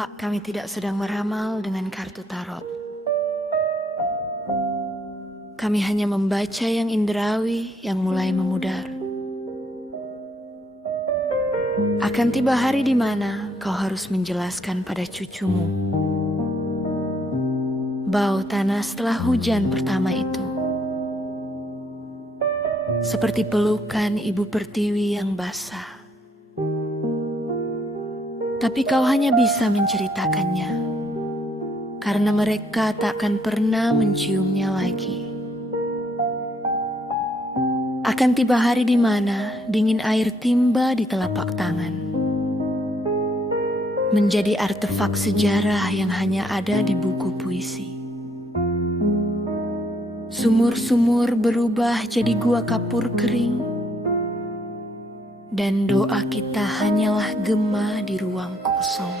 Tampak kami tidak sedang meramal dengan kartu tarot. Kami hanya membaca yang indrawi yang mulai memudar. Akan tiba hari di mana kau harus menjelaskan pada cucumu bau tanah setelah hujan pertama itu. Seperti pelukan ibu pertiwi yang basah. Tapi kau hanya bisa menceritakannya, karena mereka tak akan pernah menciumnya lagi. Akan tiba hari di mana dingin air timba di telapak tangan, menjadi artefak sejarah yang hanya ada di buku puisi. Sumur-sumur berubah jadi gua kapur kering, dan doa kita hanyalah gema di ruang kosong.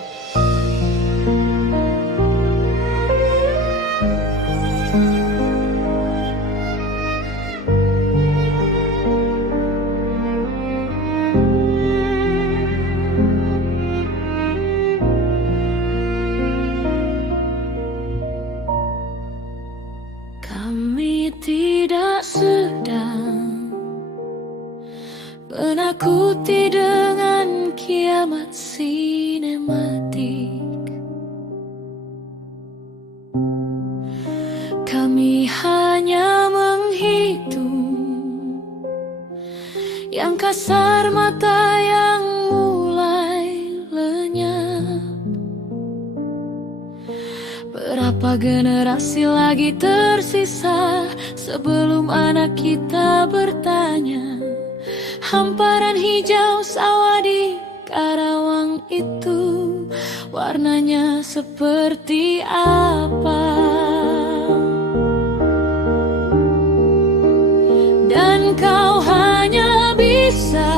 Kami tidak sedang menakuti dengan kiamat sinematik. Kami hanya menghitung yang kasar mata yang mulai lenyap. Berapa generasi lagi tersisa sebelum anak kita bertanya, hamparan hijau sawah di Karawang itu warnanya seperti apa? Dan kau hanya bisa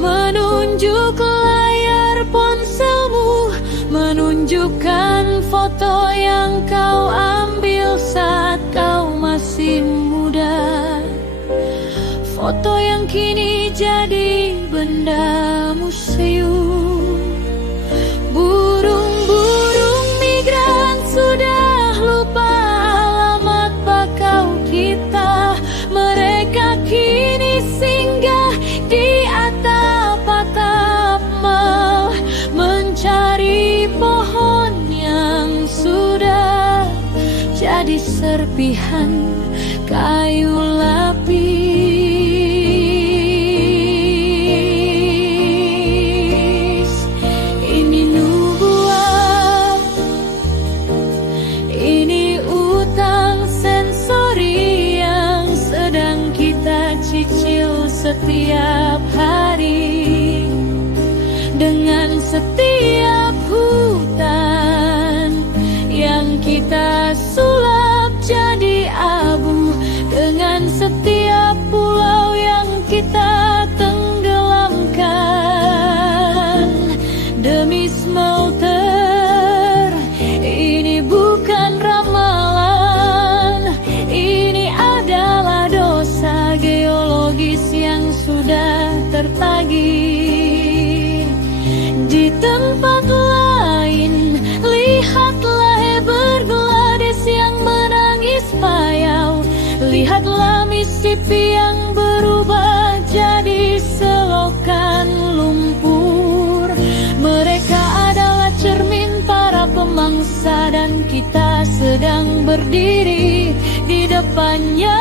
menunjuk layar ponselmu, menunjukkan foto yang kau ambil saat kau masih muda. Foto yang kini jadi benda museum. Burung-burung migran sudah lupa alamat bakau kita. Mereka kini singgah di atap-atap mal, mencari pohon yang sudah jadi serpihan kayu lapis. Setiap hari dengan setiap hutan yang kita sulap jadi abu, dengan setiap pulau yang kita tenggelamkan demi smelter. Ini bukan ramalan, ini adalah dosa geologis yang sudah tertagih. Di tempat lain, lihatlah Everglades yang menangis payau. Lihatlah Mississippi yang berubah jadi selokan lumpur. Mereka adalah cermin para pemangsa dan kita sedang berdiri di depannya.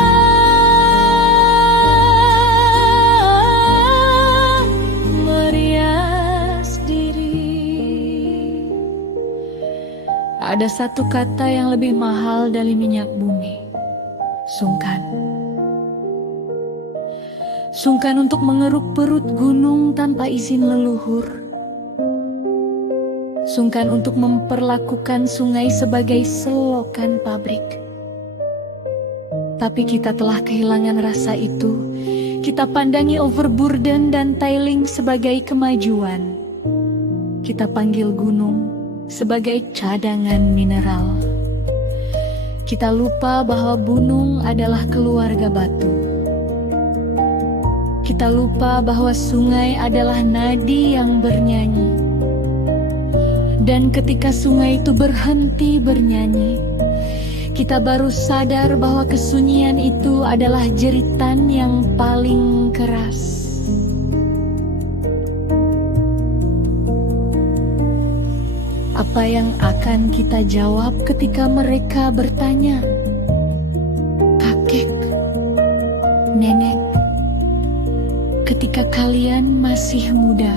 Ada satu kata yang lebih mahal dari minyak bumi. Sungkan. Sungkan untuk mengeruk perut gunung tanpa izin leluhur. Sungkan untuk memperlakukan sungai sebagai selokan pabrik. Tapi kita telah kehilangan rasa itu. Kita pandangi overburden dan tiling sebagai kemajuan. Kita panggil gunung sebagai cadangan mineral. Kita lupa bahwa gunung adalah keluarga batu. Kita lupa bahwa sungai adalah nadi yang bernyanyi. Dan ketika sungai itu berhenti bernyanyi, kita baru sadar bahwa kesunyian itu adalah jeritan yang paling keras. Apa yang akan kita jawab ketika mereka bertanya, "Kakek, nenek, ketika kalian masih muda,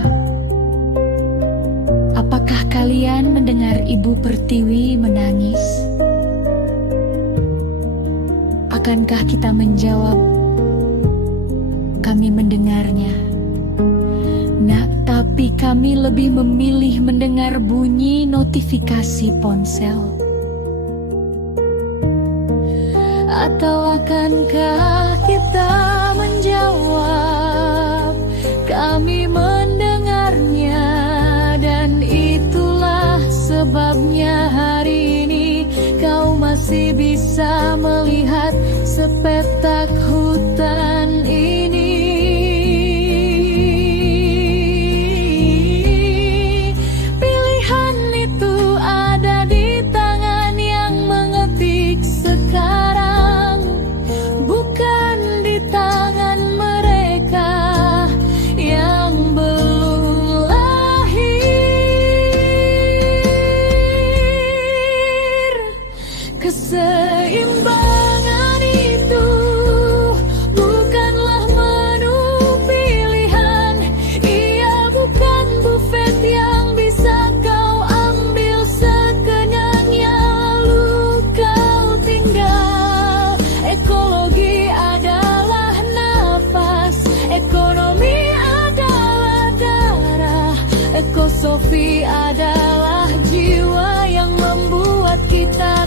apakah kalian mendengar Ibu Pertiwi menangis?" Akankah kita menjawab, "Kami mendengarnya. Nak, tapi kami lebih memilih mendengar bunyi notifikasi ponsel." Atau akankah kita menjawab, "Kami mendengarnya, dan itulah sebabnya hari ini kau masih bisa melihat sepetak hutan ini." Pilihan itu ada di tangan yang mengetik sekarang, bukan di tangan mereka yang belum lahir. Keseimbangan itu bukanlah menu pilihan, ia bukan buffet yang bisa kau ambil sekenyangnya lalu kau tinggal. Ekologi adalah nafas, ekonomi adalah darah, ekosofi adalah jiwa yang membuat kita